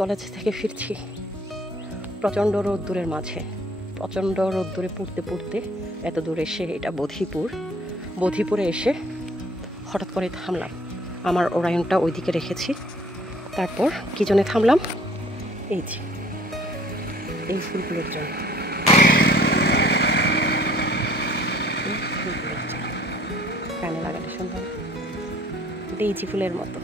College থেকে ফিরছি প্রচণ্ড রোদ্দুরের মাঝে, প্রচণ্ড রোদ্দুরে পুড়তে পুড়তে এত দূর এসে, এটা বধিপুরে এসে হঠাৎ করে থামলাম। আমার ওরায়নটা ওইদিকে রেখেছি। তারপর কি জন্য থামলাম, এই যে এই ফুলগুলোর জন্য। কানে লাগালে সুন্দর, ডেইজি ফুলের মতো।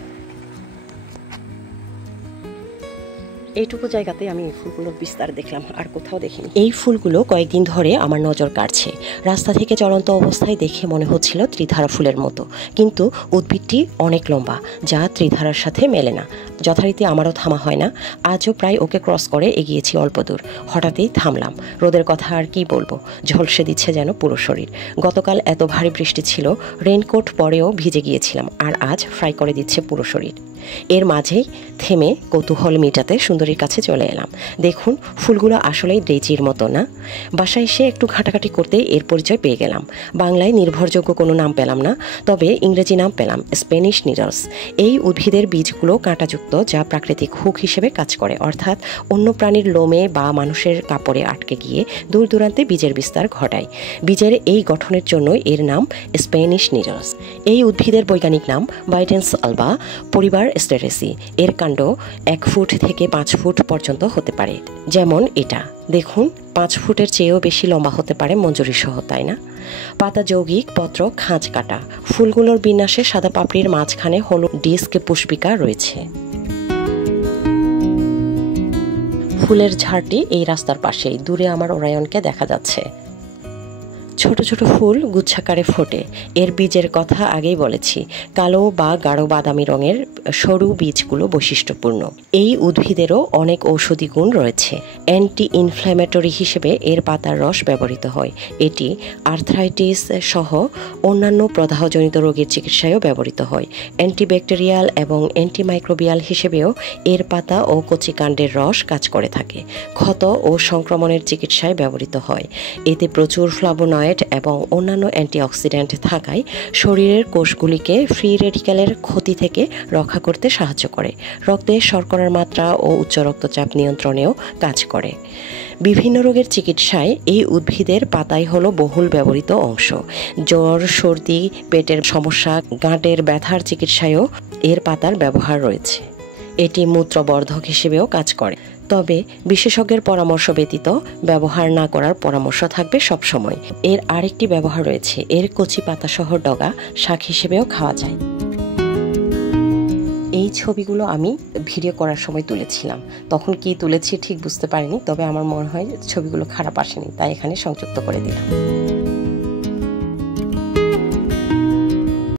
এইটুকু জায়গাতে আমি এই ফুলগুলোর বিস্তার দেখলাম, আর কোথাও দেখিনি। এই ফুলগুলো কয়েকদিন ধরে আমার নজর কাড়ছে। রাস্তা থেকে চলন্ত অবস্থায় দেখে মনে হচ্ছিল ত্রিধারা ফুলের মতো, কিন্তু উদ্ভিদটি অনেক লম্বা, যা ত্রিধারার সাথে মেলে না। যথারীতি আমারও থামা হয় না। আজও প্রায় ওকে ক্রস করে এগিয়েছি অল্প দূর, হঠাৎই থামলাম। রোদের কথা আর কি বলবো, ঝলসে দিচ্ছে যেন পুরো শরীর। গতকাল এত ভারী বৃষ্টি ছিল, রেইনকোট পরেও ভিজে গিয়েছিলাম, আর আজ ফ্রাই করে দিচ্ছে পুরো শরীর। এর মাঝেই থেমে কৌতূহল মেটাতে সুন্দরীর কাছে চলে এলাম। দেখুন, ফুলগুলো আসলেই ডেইজির মতো না? বাসায় এসে একটু ঘাটাঘাটি করতে এর পরিচয় পেয়ে গেলাম। বাংলায় নির্ভরযোগ্য কোনো নাম পেলাম না, তবে ইংরেজি নাম পেলাম স্প্যানিশ নিডলস। এই উদ্ভিদের বীজগুলো কাঁটাযুক্ত, যা প্রাকৃতিক হুক হিসেবে কাজ করে, অর্থাৎ অন্য প্রাণীর লোমে বা মানুষের কাপড়ে আটকে গিয়ে দূর দূরান্তে বীজের বিস্তার ঘটায়। বীজের এই গঠনের জন্য এর নাম স্প্যানিশ নিডলস। এই উদ্ভিদের বৈজ্ঞানিক নাম বাইডেন্স আলবা, পরিবার স্টেরেসি। এর কাণ্ড 1 ফুট থেকে 5 ফুট পর্যন্ত হতে পারে। যেমন এটা দেখুন, 5 ফুটের চেয়েও বেশি লম্বা হতে পারে মঞ্জুরি সহ, তাই না? পাতা যৌগিক, পত্র খাঁজ কাটা। ফুলগুলোর বিন্যাসে সাদা পাপড়ির মাঝখানে হলুদ ডিস্ক পুষ্পিকা রয়েছে। ফুলের ঝাড়টি এই রাস্তার পাশেই, দূরে আমার ওরায়নকে দেখা যাচ্ছে। ছোট ছোট ফুল গুচ্ছাকারে ফোটে। এর বীজের কথা আগেই বলেছি, কালো বা গাঢ় বাদামি রঙের সরু বীজগুলো বৈশিষ্ট্যপূর্ণ। এই উদ্ভিদেরও অনেক ঔষধি গুণ রয়েছে। অ্যান্টি ইনফ্ল্যামেটরি হিসেবে এর পাতার রস ব্যবহৃত হয়। এটি আর্থ্রাইটিস সহ অন্যান্য প্রদাহজনিত রোগের চিকিৎসায়ও ব্যবহৃত হয়। অ্যান্টিব্যাকটেরিয়াল এবং অ্যান্টিমাইক্রোবিয়াল হিসেবেও এর পাতা ও কচি কাণ্ডের রস কাজ করে থাকে। ক্ষত ও সংক্রমণের চিকিৎসায় ব্যবহৃত হয়। এতে প্রচুর ফ্লাভোনয়েড এবং অন্যান্য অ্যান্টিঅক্সিডেন্ট থাকায় শরীরের কোষগুলিকে ফ্রি রেডিক্যালের ক্ষতি থেকে রক্ষা করতে সাহায্য করে। রক্তে শর্করার মাত্রা ও উচ্চ রক্তচাপ নিয়ন্ত্রণেও কাজ করে। বিভিন্ন রোগের চিকিৎসায় এই উদ্ভিদের পাতাই হলো বহুল ব্যবহৃত অংশ। জ্বর, সর্দি, পেটের সমস্যা, গাঁটের ব্যথার চিকিৎসায়ও এর পাতার ব্যবহার রয়েছে। এটি মূত্রবর্ধক হিসেবেও কাজ করে, তবে বিশেষজ্ঞের পরামর্শ ব্যতীত ব্যবহার না করার পরামর্শ থাকবে সবসময়। এর আরেকটি ব্যবহার রয়েছে, এর কচি পাতাসহ ডগা শাক হিসেবেও খাওয়া যায়। এই ছবিগুলো আমি ভিডিও করার সময় তুলেছিলাম, তখন কি তুলেছি ঠিক বুঝতে পারিনি, তবে আমার মনে হয় ছবিগুলো খারাপ আসেনি, তাই এখানে সংযুক্ত করে দিলাম।